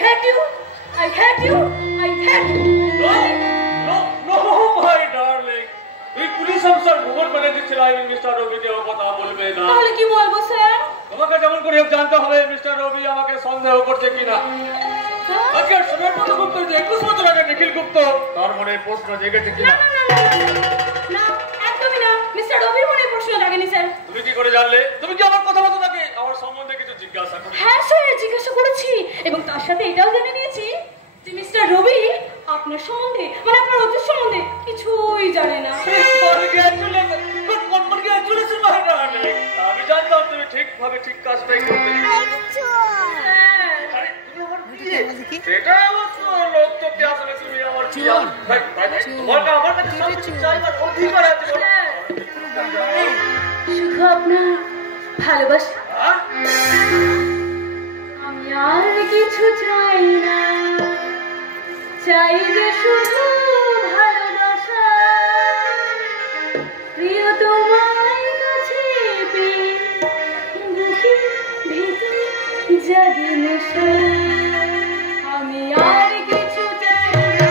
hate you. I hate you. I hate you. No, my darling. এই police officer ভুবন বলে দিচ্ছিল আমি mister রবি দেও কথা বলবে না। তাহলে কি বলবো স্যার? তোমাকে যেমন করে জানতে হবে মিস্টার রবি আমাকে সন্দেহ করছে কিনা। আজকে সুরেন্দ্র গুপ্ত যে 21 বছর আগে নিখিল গুপ্ত তার মনে প্রশ্ন জেগেছে কিনা? না, একদমই না। মিস্টার রবির মনে প্রশ্ন জাগেনি স্যার। তুমি কি করে জানলে? তুমি কি আমার কথা বলতে থাকে আমার সম্বন্ধে কিছু জিজ্ঞাসা করো? হ্যাঁ স্যার, জিজ্ঞাসা করেছি এবং তার সাথে এটাও জেনে নিয়েছি যে মিস্টার রবি আপনার সম্বন্ধে মানে আপনার অতীত সম্বন্ধে কিছুই জানে না। আমি জানতাম তুমি ঠিকভাবে ঠিক কাজটাই করবে। সেটা অবশ্য লোক তো কি আসলে তুমি আমার তোমার কাছে চাইবার অধিকার আছে। শুধু আপনার ভালোবাসা, আমি আর কিছু চাই না, চাই যে শুধু ভালোবাসা। প্রিয় তোমার কাছে পেয়ে বুকের ভেতর জাগে নেশা, আমি আর কিছু চাই না।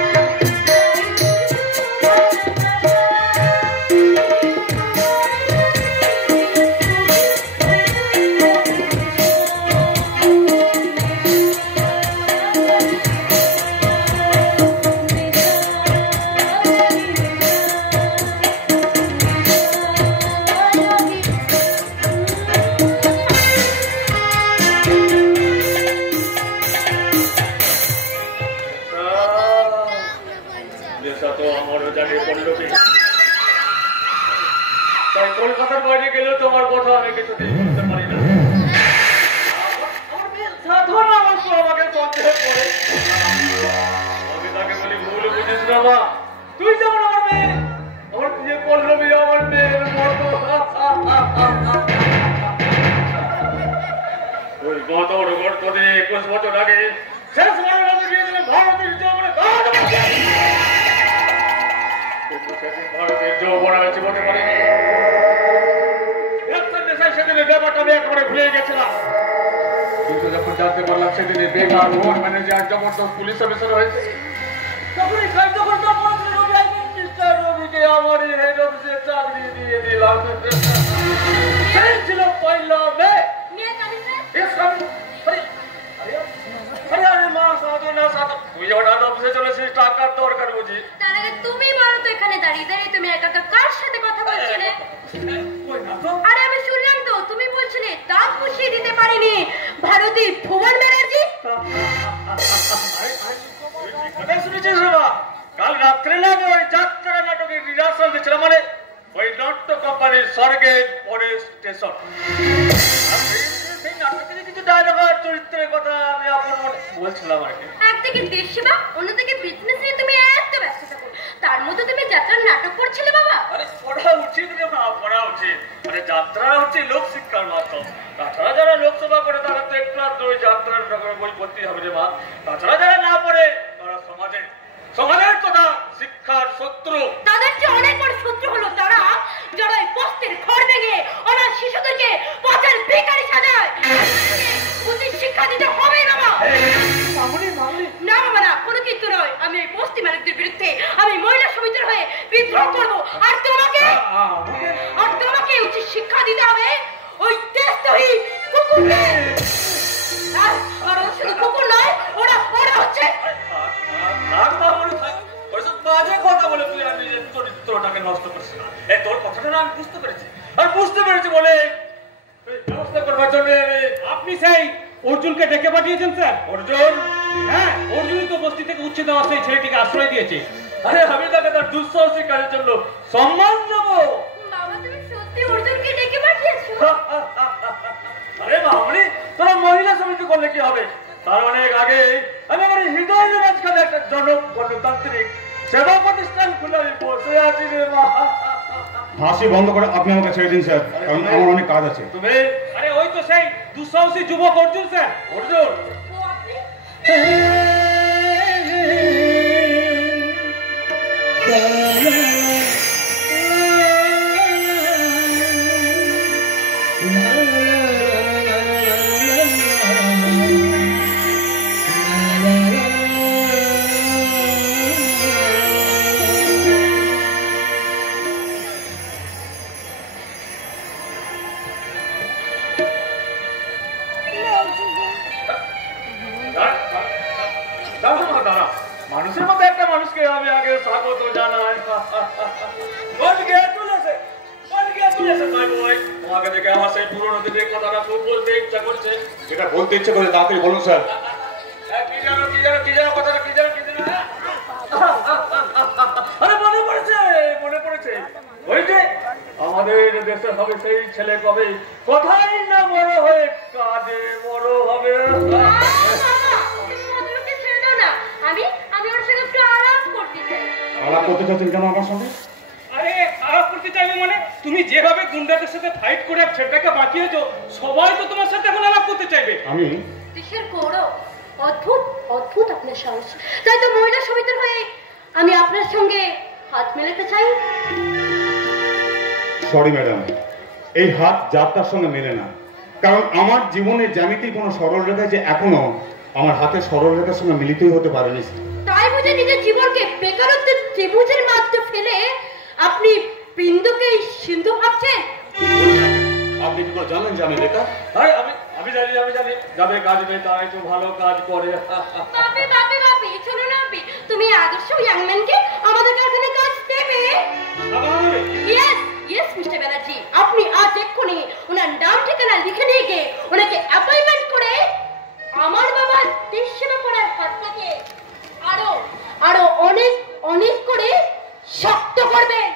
তাই কলকাতার বাইরে গেলেও তোমার কথা আমি কিছুতেই বলতে পারি না। সাধারণ অবশ্য আমাকে সন্দেহ করে। আমি তাকে বলি ভুল বুঝিস না মা, তুই যেমন আমার মেয়ে, আমার বিয়ে পল্লবী আমার মেয়ের মতো। ওই গত 21 বছর আগে শেষ ভারতের যৌবনে ভারতের যৌবন আমি জীবনে পারিনি। সেদিনের ব্যাপারটা আমি একেবারে ভুলে গেছিলাম, কিন্তু যখন জানতে পারলাম সেদিনে বেকার ওভার ম্যানেজার জবরদস্ত পুলিশ অফিসার হয়েছে, তখনই কার্যকর্তা রবিকে আমারই হেড অফিসের চাকরি দিয়ে দিলাম। সেই ছিল পয়লা মে। তুই যখন অফিসে চলেছিস টাকার দরকার বুঝি, তার আগে তুমি বলো তো এখানে দাঁড়িয়ে দাঁড়িয়ে তুমি একা একা কার সাথে কথা বলছিলে? আরে আমি শুনলাম তো তুমি বলছিলে দাঁত পুষিয়ে দিতে পারিনি ভারতী ভুবন ব্যানার্জি। শুনেছিস বাবা, কাল রাত্রে লাগে ওই যাত্রা নাটকের রিহার্সাল দিচ্ছিলাম, মানে ওই নাট্য কোম্পানির স্বর্গে পরে স্টেশন। সেই নাটক থেকে কিছু ডায়লগ আর চরিত্রের কথা আমি আপনার মনে বলছিলাম আর কি। একদিকে দেশ সেবা, অন্যদিকে বিজনেস নিয়ে তুমি এত ব্যস্ত থাকো, তার মধ্যে তুমি যাত্রার নাটক করছিলে বাবা। আরে পড়া উচিত রে মা, পড়া উচিত। আরে যাত্রা হচ্ছে লোক শিক্ষার মাধ্যম, তাছাড়া যারা লোকসভা করে তারা তো একটু আর দুই যাত্রার বই পড়তেই হবে রে মা। তাছাড়া যারা না পড়ে তারা সমাজের কথা শিক্ষার শত্রু। তাদের যে অনেক বড় শত্রু হলো তারা যারা এই পোস্টের ঘর ভেঙে অনাথ শিশুদেরকে পথের ভিখারি সাজায়। উচিত শিক্ষা দিতে হবে বাবা। না বাবা না, কোনো কিছু নয়। আমি এই পোস্টি মালিকদের বিরুদ্ধে আমি মহিলা সমিতির হয়ে বিদ্রোহ করবো, আর তোমাকে উচিত শিক্ষা দিতে হবে ওই দেশদ্রোহী কুকুরকে। আর শুধু কুকুর নয়, ওরা হচ্ছে বাজে কথা বলে তুই আর নিজের চরিত্রটাকে নষ্ট করছিস না। তোর কথাটা না আমি বুঝতে পেরেছি, আর বুঝতে পেরেছি বলে ব্যবস্থা করবার জন্য আপনি সেই অর্জুনকে ডেকে পাঠিয়েছেন স্যার? অর্জুন? হ্যাঁ, অর্জুনই তো বস্তি থেকে উচ্ছেদ দেওয়া সেই ছেলেটিকে আশ্রয় দিয়েছে। আরে আমি তাকে তার দুঃসাহসিক কাজের জন্য সম্মান দেবো। বাবা তুমি সত্যি অর্জুনকে ডেকে পাঠিয়েছো? আরে মামনি, তোরা মহিলা সমিতি করলে কি হবে? তার অনেক আগে আমি আমার হৃদয়ের মাঝখানে একটা গণতান্ত্রিক সেবা প্রতিষ্ঠান খুলে আমি বসে আছি রে মা। হাসি বন্ধ করে আপনি আমাকে ছেড়ে দিন স্যার, কারণ আমার অনেক কাজ আছে। তুমি? আরে ওই তো সেই দুঃসাহসী যুবক অর্জুন স্যার। অর্জুন? ও আপনি? আপনাকে আমি আগে স্বাগত জানাই। তোমাকে দেখে আমার সেই পুরোনো দিনের কথাটা খুব বলতে ইচ্ছা করছে। যেটা বলতে ইচ্ছে করে তাড়াতাড়ি বলুন স্যার। কি জানো কথাটা কি জানো? আরে মনে পড়েছে ওই যে আমাদের দেশে হবে সেই ছেলে কবে কোথায় না বড় হয়ে কাজে বড় হবে। আমি ওর সঙ্গে একটু আলাপ করতে চাই। আলাপ করতে চাচ্ছেন কেন আমার সঙ্গে? আরে আলাপ করতে চাইবে মানে তুমি যেভাবে গুন্ডাদের সাথে ফাইট করে ছেলেটাকে বাঁচিয়েছো, সবাই তো তোমার সাথে এখন আলাপ করতে চাইবে। আমি দেশের গৌরব, অদ্ভুত আপনার সাহস। তাই তো মহিলা সমিতির হয়ে আমি আপনার সঙ্গে হাত মেলাতে চাই। সরি ম্যাডাম, এই হাত যাত্রার সঙ্গে মেলে না। কারণ আমার জীবনের জ্যামিতি কোনো সরল রেখা যে এখনো আমার হাতে সরল রেখার সঙ্গে মিলিতই হতে পারেনি। তাই বুঝে নিজের জীবনকে বেকারত্বের ত্রিভুজের মধ্যে ফেলে আপনি বিন্দুকে সিন্ধু ভাবছেন? আপনি কি করে জানেন যে আমি বেকার? আমি জানি যাদের কাজ নেই তারা একটু ভালো কাজ করে। বাপি শোনো না, তুমি আদর্শ ইয়াংম্যানকে আমাদের কারখানে কাজ দেবে? ইয়েস মিস্টার ব্যানার্জি, আপনি আজ এক্ষুনি ওনার নাম ঠিকানা লিখে নিয়ে গিয়ে ওনাকে অ্যাপয়েন্টমেন্ট করে আমার বাবার দেশ সেবা করার হাতটাকে আরো অনেক করে শক্ত করবেন।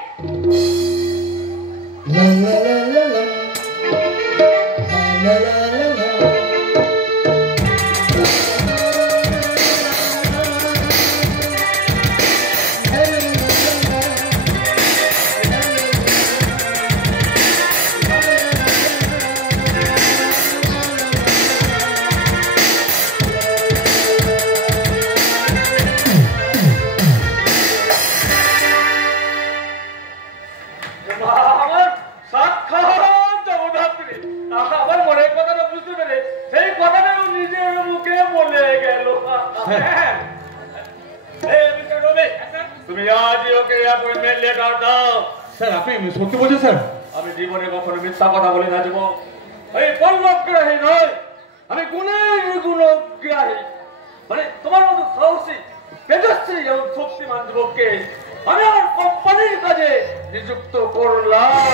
আমার মনের কথাটা বুঝতে পেরে সেই কথাটা নিজের মুখে বলে গেল। তুমি আজই ওকে অ্যাপয়েন্টমেন্ট লেটার দাও। স্যার আপনি সত্যি বলছেন স্যার? আমি জীবনে কখনো মিথ্যা কথা বলে না যাব। এই পল্লবগ্রাহী নয়, আমি গুণগ্রাহী। মানে তোমার মতো সাহসী, তেজস্বী এবং শক্তিমান যুবককে আমি আমার কোম্পানির কাজে নিযুক্ত করলাম।